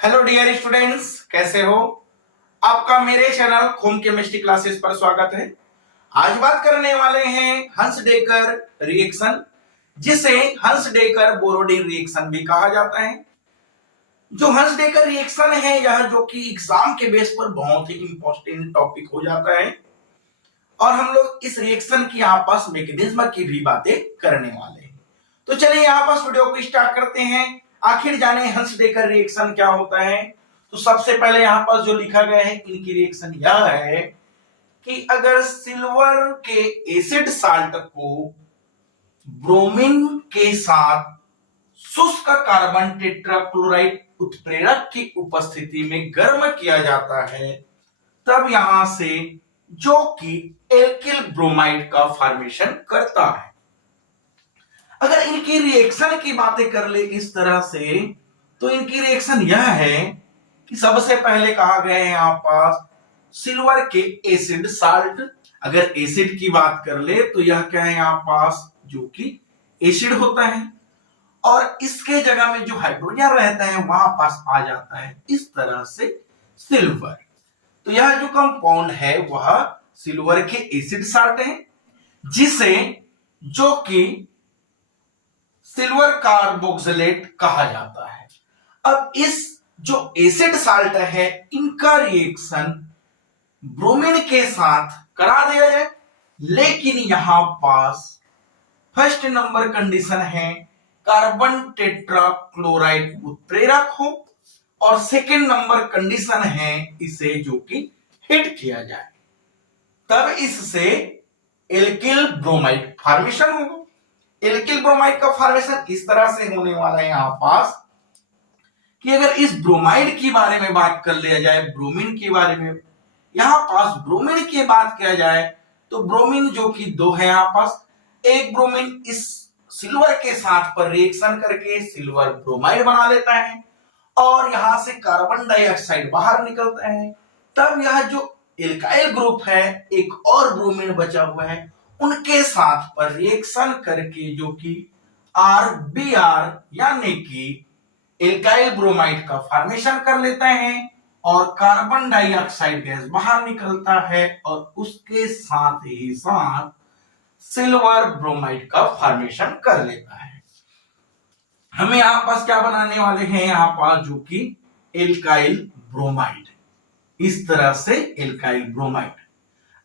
Hello dear students, कैसे हो? आपका मेरे चैनल होम केमिस्ट्री क्लासेस पर स्वागत है। आज बात करने वाले हैं हंस-डेकर रिएक्शन, जिसे हंस-डेकर बोरोडिन रिएक्शन भी कहा जाता है। जो हंस-डेकर रिएक्शन है यह जो कि एग्जाम के बेस पर बहुत ही इंपॉर्टेंट टॉपिक हो जाता है और हम लोग इस रिएक्शन की आपस मैकेनिज्म की भी बातें करने वाले हैं। तो चलिए यहाँ पर वीडियो को स्टार्ट करते हैं। आखिर जाने हंस-डेकर रिएक्शन क्या होता है। तो सबसे पहले यहाँ पर जो लिखा गया है इनकी रिएक्शन यह है कि अगर सिल्वर के एसिड साल्ट को ब्रोमीन के साथ शुष्क कार्बन टेट्राक्लोराइड उत्प्रेरक की उपस्थिति में गर्म किया जाता है, तब यहां से जो कि एल्किल ब्रोमाइड का फॉर्मेशन करता है। अगर इनकी रिएक्शन की बातें कर ले इस तरह से, तो इनकी रिएक्शन यह है कि सबसे पहले कहा गया है यहां पास सिल्वर के एसिड साल्ट। अगर एसिड की बात कर ले तो यह क्या है यहां पास, जो कि एसिड होता है और इसके जगह में जो हाइड्रोजन रहता है वहां पास आ जाता है इस तरह से सिल्वर। तो यह जो कंपाउंड है वह सिल्वर के एसिड साल्ट है, जिसे जो कि सिल्वर कार्बोक्सिलेट कहा जाता है। अब इस जो एसिड साल्ट है इनका रिएक्शन ब्रोमीन के साथ करा दिया जाए, लेकिन यहां पास फर्स्ट नंबर कंडीशन है कार्बन टेट्राक्लोराइड उत्प्रेरक हो और सेकेंड नंबर कंडीशन है इसे जो कि हिट किया जाए, तब इससे एल्किल ब्रोमाइड फॉर्मेशन होगा। एल्किल ब्रोमाइड का फॉर्मेशन इस तरह से होने वाला है यहां पास कि अगर इस ब्रोमाइड की बारे में बात कर लिया जाए, ब्रोमीन के बारे में यहां पास ब्रोमीन की बात किया जाए तो ब्रोमीन जो कि दो है यहां पास, एक ब्रोमीन इस सिल्वर के साथ पर रिएक्शन करके सिल्वर ब्रोमाइड बना लेता है और यहां से कार्बन डाइऑक्साइड बाहर निकलता है, तब यह जो एल्काइल ग्रुप है एक और ब्रोमीन बचा हुआ है उनके साथ पर रिएक्शन करके जो कि RBr यानी कि एल्काइल ब्रोमाइड का फॉर्मेशन कर लेते हैं और कार्बन डाइऑक्साइड गैस बाहर निकलता है और उसके साथ ही साथ सिल्वर ब्रोमाइड का फॉर्मेशन कर लेता है। हमें यहां पास क्या बनाने वाले हैं यहां पास, जो कि एल्काइल ब्रोमाइड, इस तरह से एल्काइल ब्रोमाइड।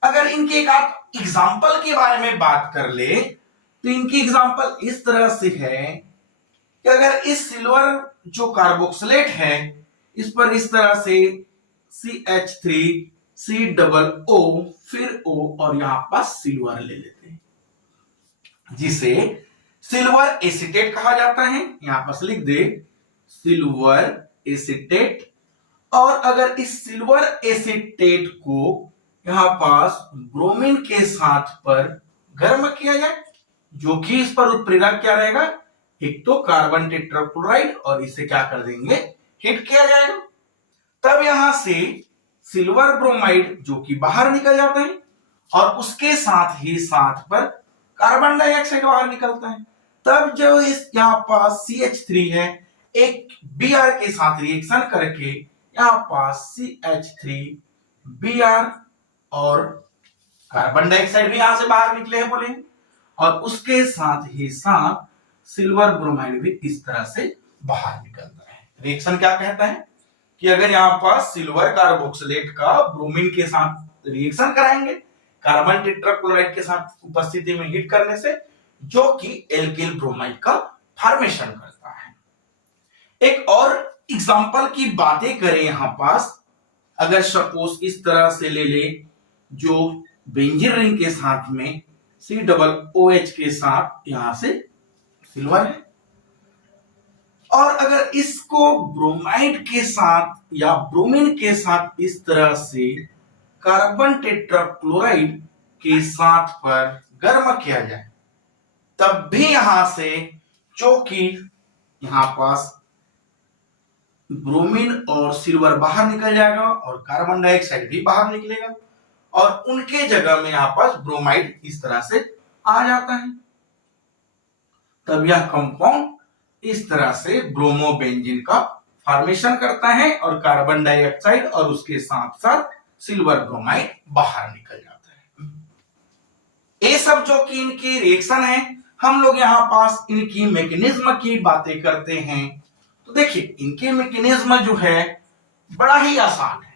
अगर इनके एक आप एग्जाम्पल के बारे में बात कर ले तो इनकी एग्जाम्पल इस तरह से है कि अगर इस सिल्वर जो कार्बोक्सिलेट है इस पर इस तरह से CH3COO फिर O और यहां पास सिल्वर ले लेते हैं, जिसे सिल्वर एसीटेट कहा जाता है। यहां पास लिख दे सिल्वर एसीटेट। और अगर इस सिल्वर एसीटेट को यहां पास ब्रोमीन के साथ पर गर्म किया जाए, जो कि इस पर उत्प्रेरक क्या रहेगा, एक तो कार्बन टेट्राक्लोराइड, और इसे क्या कर देंगे, हिट किया जाएगा, तब यहां से सिल्वर ब्रोमाइड जो कि बाहर निकल जाता है और उसके साथ ही साथ पर कार्बन डाइऑक्साइड बाहर निकलता है। तब जो इस यहाँ पास CH3 है एक Br के साथ रिएक्शन करके यहाँ पास CH3Br और कार्बन डाइऑक्साइड भी यहां से बाहर निकले हैं बोले, और उसके साथ ही साथ सिल्वर ब्रोमाइड भी इस तरह से बाहर निकलता है। रिएक्शन क्या कहता है कि अगर यहाँ पास सिल्वर कार्बोक्सिलेट का ब्रोमीन के साथ रिएक्शन कराएंगे कार्बन टेट्राक्लोराइड के साथ उपस्थिति में हिट करने से, जो कि एल्किल ब्रोमाइड का फॉर्मेशन करता है। एक और एग्जांपल की बातें करें यहां पास, अगर सपोज इस तरह से ले ले जो बेंजीन रिंग के साथ में COOH के साथ यहां से सिल्वर है, और अगर इसको ब्रोमाइड के साथ या ब्रोमीन के साथ इस तरह से कार्बन टेट्राक्लोराइड के साथ पर गर्म किया जाए, तब भी यहां से जो कि यहां पास ब्रोमीन और सिल्वर बाहर निकल जाएगा और कार्बन डाइऑक्साइड भी बाहर निकलेगा और उनके जगह में यहां पास ब्रोमाइड इस तरह से आ जाता है, तब यह कंपाउंड इस तरह से ब्रोमोबेंजीन का फॉर्मेशन करता है और कार्बन डाइऑक्साइड और उसके साथ साथ सिल्वर ब्रोमाइड बाहर निकल जाता है। ये सब जो कि इनकी रिएक्शन है, हम लोग यहां पास इनकी मैकेनिज्म की बातें करते हैं। तो देखिए इनके मैकेनिज्म जो है बड़ा ही आसान है।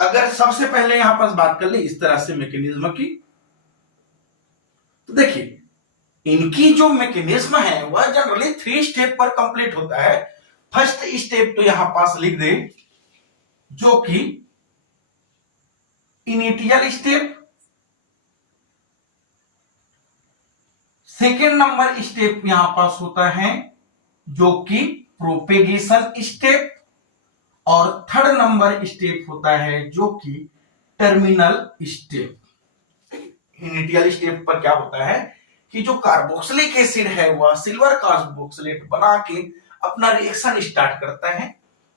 अगर सबसे पहले यहां पास बात कर ले इस तरह से मैकेनिज्म की, तो देखिए इनकी जो मैकेनिज्म है वह जनरली 3 स्टेप पर कंप्लीट होता है। फर्स्ट स्टेप तो यहां पास लिख दे जो कि initial step, second number step यहां पास होता है जो कि प्रोपेगेशन स्टेप, और थर्ड नंबर स्टेप होता है जो कि टर्मिनल स्टेप। इनिशियल स्टेप पर क्या होता है कि जो कार्बोक्सिलिक एसिड है वह सिल्वर कार्बोक्सिलेट बना के अपना रिएक्शन स्टार्ट करता है।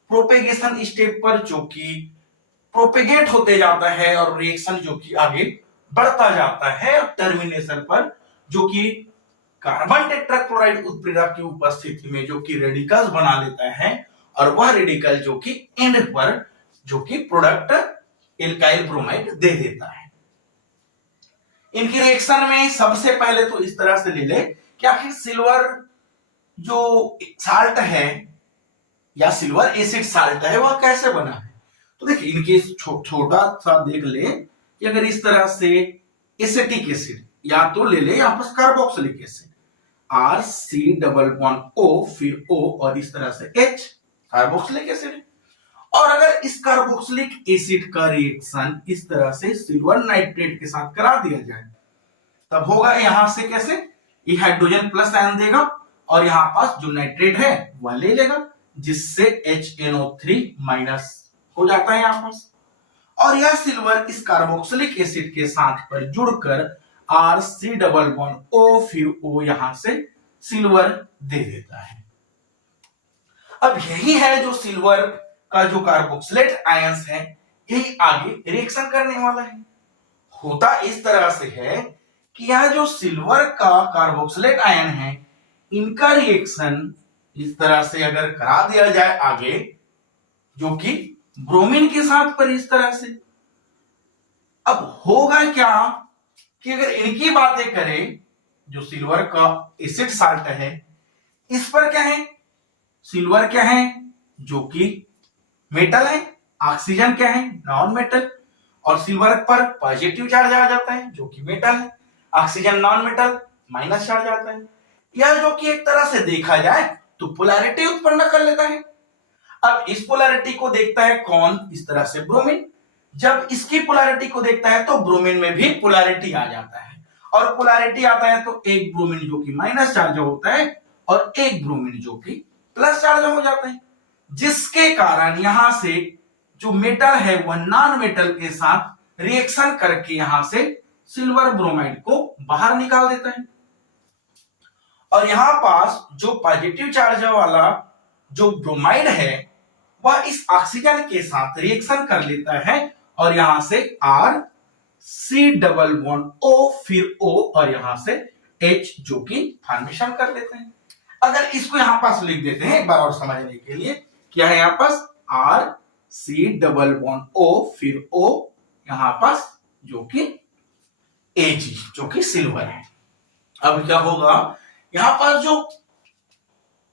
प्रोपेगेशन स्टेप पर जो कि प्रोपेगेट होते जाता है और रिएक्शन जो कि आगे बढ़ता जाता है, और टर्मिनेशन पर जो कि कार्बन टेट्राक्लोराइड उत्प्रेरक की उपस्थिति में जो कि रेडिकल्स बना लेता है, और वह रेडिकल जो कि एंड पर जो कि प्रोडक्ट एल्काइल ब्रोमाइड दे देता है। इनकी रिएक्शन में सबसे पहले तो इस तरह से ले ले कि आखिर सिल्वर जो साल्ट है या सिल्वर एसिड साल्ट है वह कैसे बना है। तो देखिए इनके छोटा सा देख ले कि अगर इस तरह से एसिटिक एसिड या तो ले ले यहां पर carboxylic acid RC double bond O फिर O और इस तरह से H कार्बोक्सिलिक एसिड। और अगर इस कार्बोक्सिलिक एसिड का रिएक्शन इस तरह से सिल्वर नाइट्रेट के साथ करा दिया जाए तब होगा यहां से कैसे, ये हाइड्रोजन प्लस आयन देगा और यहां पास जो नाइट्रेट है वह ले लेगा, जिससे HNO3 माइनस हो जाता है यहां पास, और यह सिल्वर इस कार्बोक्सिलिक एसिड के साथ पर जुड़कर RC डबल बॉन्ड O फिर O यहां से सिल्वर दे देता है। अब यही है जो सिल्वर का जो कार्बोक्सिलेट आयंस है यही आगे रिएक्शन करने वाला है। होता इस तरह से है कि यह जो सिल्वर का कार्बोक्सिलेट आयन है इनका रिएक्शन इस तरह से अगर करा दिया जाए आगे जो कि ब्रोमीन के साथ पर इस तरह से, अब होगा क्या कि अगर इनकी बातें करें जो सिल्वर का एसिड साल्ट है इस पर क्या है, सिल्वर क्या है जो कि मेटल है, ऑक्सीजन क्या है नॉन मेटल, और सिल्वर पर पॉजिटिव चार्ज आ जाता है जो कि मेटल है, oxygen non metal minus charge आता है। यह जो कि एक तरह से देखा जाए तो पोलैरिटी उत्पन्न कर लेता है। अब इस पोलैरिटी को देखता है कौन, इस तरह से ब्रोमीन। जब इसकी पोलैरिटी को देखता है तो ब्रोमीन में भी पोलैरिटी आ जाता है, और पोलैरिटी आता है तो एक ब्रोमीन जो कि माइनस चार्ज होता है और एक ब्रोमीन जो कि प्लस चार्ज हो जाता है, जिसके कारण यहां से जो मेटल है वह नॉन मेटल के साथ रिएक्शन करके यहां से सिल्वर ब्रोमाइड को बाहर निकाल देता है। और यहां पास जो पॉजिटिव चार्ज वाला जो ब्रोमाइड है वह इस ऑक्सीजन के साथ रिएक्शन कर लेता है और यहां से RC डबल बॉन्ड O फिर O और यहां से H जो कि फॉर्मेशन कर लेते हैं। अगर इसको यहां पास लिख देते हैं एक बार और समझने के लिए, क्या है यहां पास RC डबल बॉन्ड O फिर O यहां पास जो कि Ag जो कि सिल्वर है। अब क्या होगा, यहां पास जो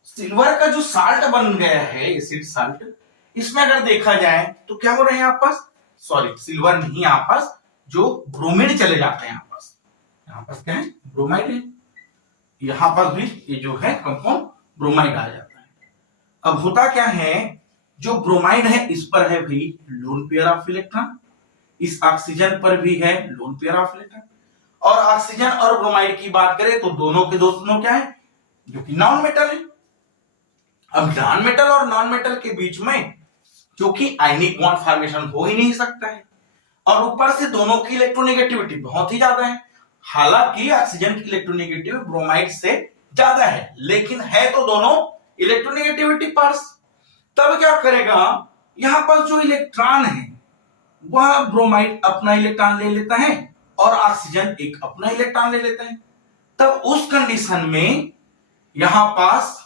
सिल्वर का जो साल्ट बन गया है एसिड साल्ट, इसमें अगर देखा जाए तो क्या हो रहा है यहां पास, सॉरी सिल्वर नहीं, यहां पास जो ब्रोमीड चले जाते हैं, यहां पास क्या है ब्रोमाइड है, यहां पास भी ये जो है कंपाउंड ब्रोमाइड आ जाता है। अब होता क्या है, जो ब्रोमाइड है इस पर है भी लोन पेयर ऑफ इलेक्ट्रॉन, इस ऑक्सीजन पर भी है लोन पेयर ऑफ इलेक्ट्रॉन, और ऑक्सीजन और ब्रोमाइड की बात करें तो दोनों के दोनों क्या है जो कि नॉन मेटल है। अब नॉन मेटल और नॉन मेटल के बीच में जो कि आयनिक बॉन्ड फॉर्मेशन हो ही नहीं सकता है, और ऊपर से दोनों की इलेक्ट्रोनेगेटिविटी बहुत ही ज्यादा है। हालांकि ऑक्सीजन की इलेक्ट्रोनेगेटिव ब्रोमाइड से ज्यादा है, लेकिन है तो दोनों इलेक्ट्रोनेगेटिविटी पार्ट्स। तब क्या करेगा, यहां पर जो इलेक्ट्रॉन है वह ब्रोमाइड अपना इलेक्ट्रॉन ले लेता है और ऑक्सीजन एक अपना इलेक्ट्रॉन ले लेता है। तब उस कंडीशन में यहां पास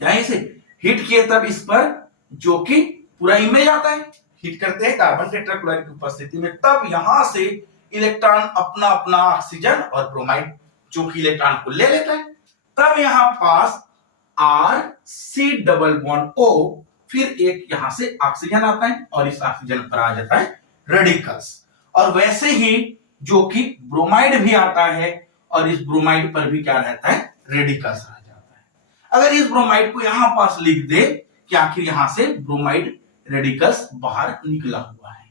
क्या है इसे हिट किए तब इस पर जो कि पूरा इमेज आता है, हिट करते हैं कार्बन टेट्राक्लोराइड की उपस्थिति में, तब यहां से इलेक्ट्रॉन अपना अपना ऑक्सीजन और ब्रोमाइड जो कि इलेक्ट्रॉन को ले लेता है। तब यहां पास RC⸻O, फिर एक यहां से ऑक्सीजन आता है और इस ऑक्सीजन पर आ जाता है रेडिकल्स। और वैसे ही जो कि ब्रोमाइड भी आता है और इस ब्रोमाइड पर भी क्या रहता है, रेडिकल्स रह जाता है। अगर इस ब्रोमाइड को यहां पास लिख दे कि आखिर यहां से ब्रोमाइड रेडिकल्स बाहर निकला हुआ है।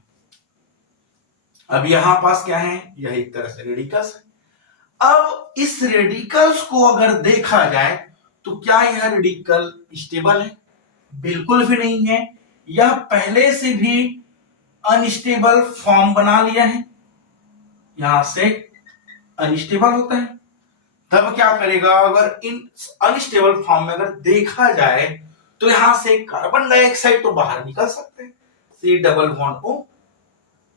अब यहां पास क्या है, यह एक तरह से रेडिकल्स है। अब इस रेडिकल्स को अगर देखा जाए तो क्या यह रेडिकल स्टेबल है? बिल्कुल भी नहीं है। यह पहले से भी अनस्टेबल फॉर्म बना लिया है, यहां से अनस्टेबल होता है। तब क्या करेगा, अगर इन अनस्टेबल फॉर्म में अगर देखा जाए तो यहां से कार्बन डाइऑक्साइड तो बाहर निकल सकते हैं, C⸻O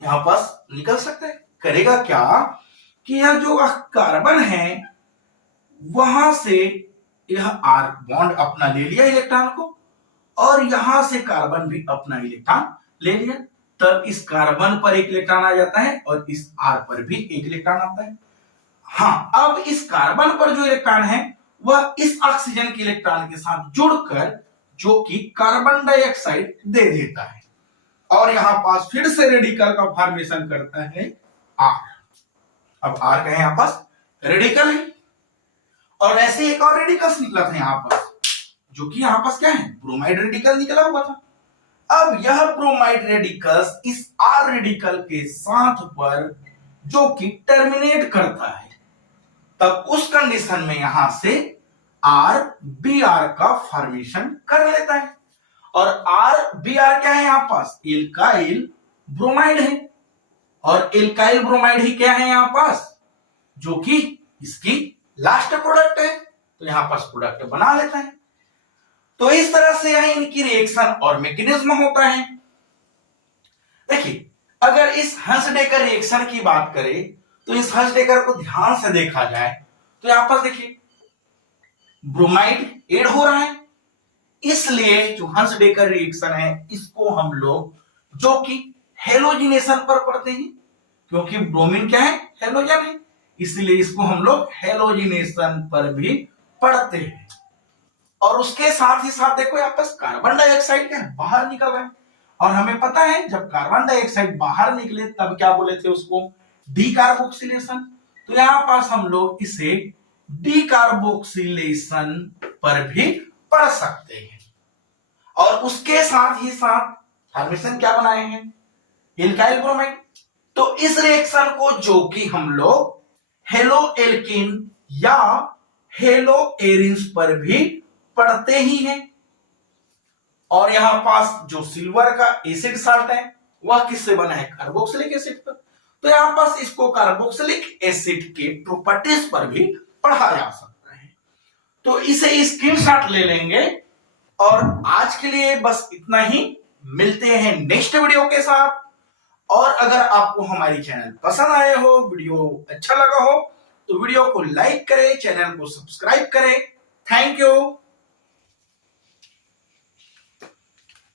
यहां पास निकल सकते हैं। करेगा क्या कि यह जो कार्बन है वहां से यह R बॉन्ड अपना ले लिया इलेक्ट्रॉन को, और यहां से कार्बन भी अपना इलेक्ट्रॉन ले लिया। तब इस कार्बन पर एक इलेक्ट्रॉन आ जाता है और इस R पर भी एक इलेक्ट्रॉन आता है। हाँ, अब इस कार्बन पर जो इलेक्ट्रॉन है वह इस ऑक्सीजन के इलेक्ट्रॉन के साथ जुड़कर जो कि कार्बन डाइऑक्साइड दे देता है, और यहां पास फिर से रेडिकल का फॉर्मेशन करता है R। अब R का यहां पास रेडिकल है, और ऐसे एक और रेडिकल्स निकला था यहां पास, जो कि यहां पास क्या है, ब्रोमाइड रेडिकल निकला हुआ था। अब यह ब्रोमाइड रेडिकल्स इस R रेडिकल के साथ पर जो कि टर्मिनेट करता है, तब उस कंडीशन में यहां से RBr का फॉर्मेशन कर लेता है। और RBr क्या है, यहां पास एल्काइल ब्रोमाइड है, और एल्काइल ब्रोमाइड ही क्या है यहां पास, जो कि इसकी लास्ट प्रोडक्ट है। तो यहां पास प्रोडक्ट बना लेता है। तो इस तरह से यह इनकी रिएक्शन और मैकेनिज्म होता है। देखिए, अगर इस हंसडेकर रिएक्शन की बात करें तो इस हंसडेकर को ध्यान से देखा जाए तो यहां पास देखिए ब्रोमाइड ऐड हो रहा है, इसलिए जो हंसडेकर रिएक्शन है इसको हम लोग जो कि हेलोजिनेशन पर पढ़ते हैं, क्योंकि ब्रोमीन क्या है, हेलोजन है, इसलिए इसको हम लोग हेलोजिनेशन पर भी पढ़ते हैं। और उसके साथ ही साथ देखो यहाँ पर कार्बन डाइऑक्साइड क्या है, बाहर निकल रहा है, और हमें पता है जब कार्बन डाइऑक्साइड बाहर निकले तब क्या बोले थे उसको, डीकार्बोक्सिलेशन। तो यहां पास हम लोग इसे डीकार्बोक्सिलेशन पर भी पढ़ सकते हैं। और उसके साथ ही साथ फॉर्मेशन क्या बनाए हैं, एल्काइल ब्रोमाइड। तो इस रिएक्शन को जो कि हम लोग हेलो एल्किन या हेलो एरिन्स पर भी पढ़ते ही हैं। और यहां पास जो सिल्वर का एसिड साल्ट है वह किससे बना है, कार्बोक्सिलिक एसिड पर। तो यहां पास इसको कार्बोक्सिलिक एसिड के प्रॉपर्टीज पर भी पढ़ा जा सकता है। तो इसे स्क्रीनशॉट ले लेंगे। और आज के लिए बस इतना ही, मिलते हैं नेक्स्ट वीडियो के साथ। और अगर आपको हमारी चैनल पसंद आए हो, वीडियो अच्छा लगा हो, तो वीडियो को लाइक करें, चैनल को सब्सक्राइब करें। Thank you.